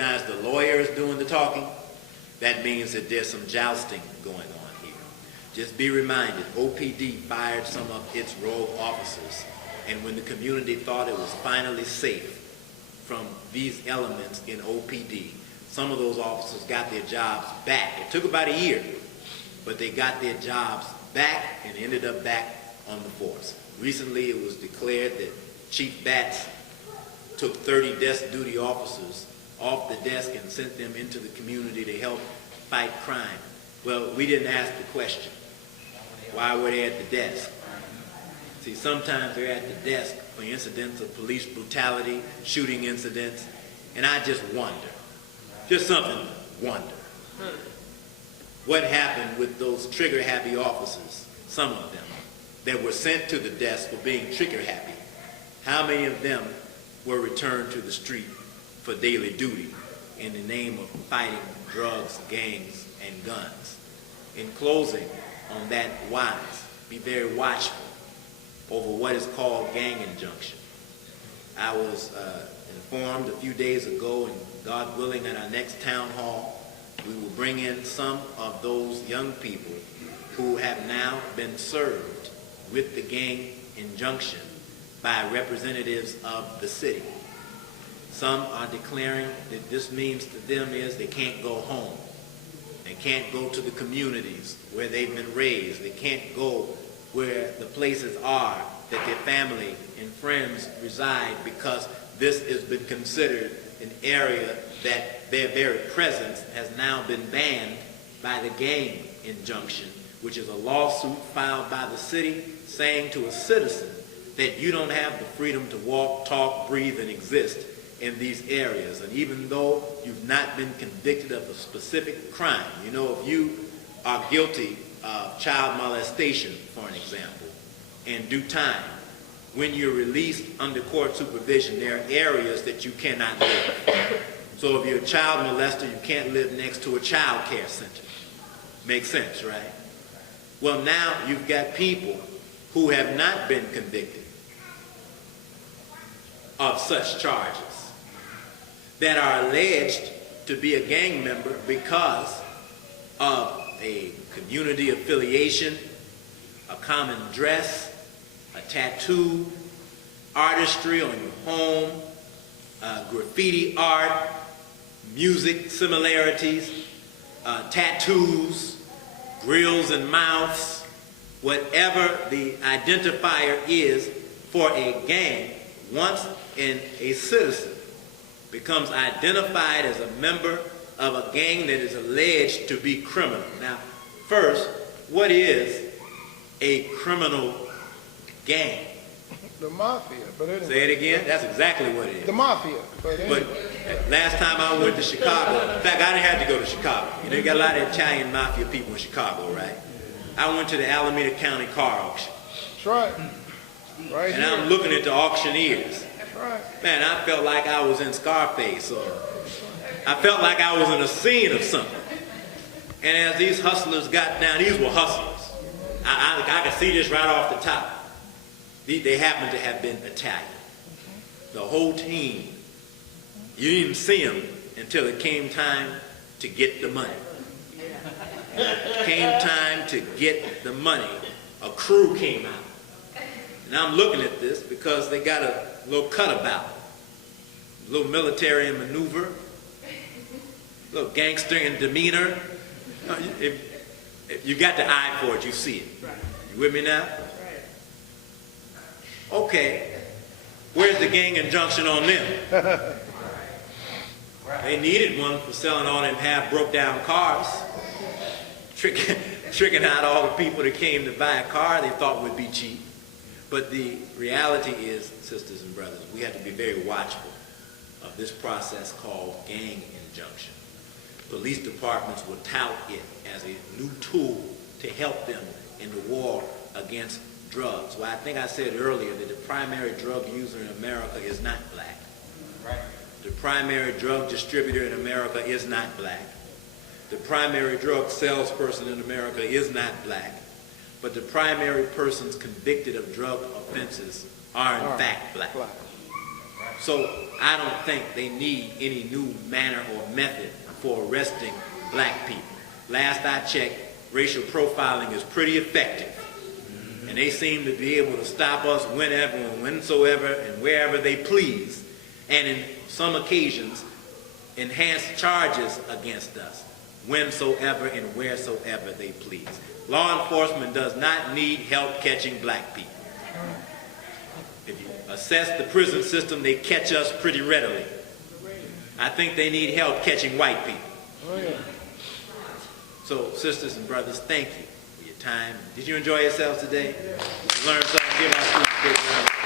As the lawyer is doing the talking, that means that there's some jousting going on here. Just be reminded, OPD fired some of its rogue officers, and when the community thought it was finally safe from these elements in OPD, some of those officers got their jobs back. It took about a year, but they got their jobs back and ended up back on the force. Recently, it was declared that Chief Batts took 30 desk duty officers off the desk and sent them into the community to help fight crime. Well, we didn't ask the question. Why were they at the desk? See, sometimes they're at the desk for incidents of police brutality, shooting incidents, and I just wonder, just something to wonder. What happened with those trigger-happy officers, some of them, that were sent to the desk for being trigger-happy? How many of them were returned to the street for daily duty in the name of fighting drugs, gangs, and guns? In closing on that wise, be very watchful over what is called gang injunction. I was informed a few days ago, and God willing, at our next town hall, we will bring in some of those young people who have now been served with the gang injunction by representatives of the city. Some are declaring that this means to them is they can't go home. They can't go to the communities where they've been raised. They can't go where the places are that their family and friends reside, because this has been considered an area that their very presence has now been banned by the gang injunction, which is a lawsuit filed by the city saying to a citizen that you don't have the freedom to walk, talk, breathe, and exist in these areas. And even though you've not been convicted of a specific crime, you know, if you are guilty of child molestation, for an example, in due time, when you're released under court supervision, there are areas that you cannot live. So if you're a child molester, you can't live next to a child care center. Makes sense, right? Well, now you've got people who have not been convicted of such charges that are alleged to be a gang member because of a community affiliation, a common dress, a tattoo, artistry on your home, graffiti art, music similarities, tattoos, grills and mouths, whatever the identifier is for a gang. Once a citizen becomes identified as a member of a gang that is alleged to be criminal. Now, first, what is a criminal gang? The mafia. But anyway. Say it again? That's exactly what it is. The mafia. But anyway. Last time I went to Chicago, in fact, I didn't have to go to Chicago. You know, you got a lot of Italian mafia people in Chicago, right? I went to the Alameda County car auction. That's right. Right and here. I'm looking at the auctioneers. That's right. Man, I felt like I was in Scarface, or I felt like I was in a scene of something. And as these hustlers got down, these were hustlers. I could see this right off the top. They happened to have been Italian. The whole team. You didn't see them until it came time to get the money. And it came time to get the money. A crew came out. And I'm looking at this because they got a little cutabout, a little military maneuver, a little gangster in demeanor. If you got the eye for it, you see it. You with me now? Okay, where's the gang injunction on them? They needed one for selling all them half broke down cars, tricking out all the people that came to buy a car they thought would be cheap. But the reality is, sisters and brothers, we have to be very watchful of this process called gang injunction. Police departments will tout it as a new tool to help them in the war against drugs. Well, I think I said earlier that the primary drug user in America is not black. Right. The primary drug distributor in America is not black. The primary drug salesperson in America is not black. But the primary persons convicted of drug offenses are in fact black. So I don't think they need any new manner or method for arresting black people. Last I checked, racial profiling is pretty effective. And they seem to be able to stop us whenever and whensoever and wherever they please. And in some occasions, enhance charges against us whensoever and wheresoever they please. Law enforcement does not need help catching black people. If you assess the prison system, they catch us pretty readily. I think they need help catching white people. Oh, yeah. So, sisters and brothers, thank you for your time. Did you enjoy yourselves today? Learn something? Give our students a big round.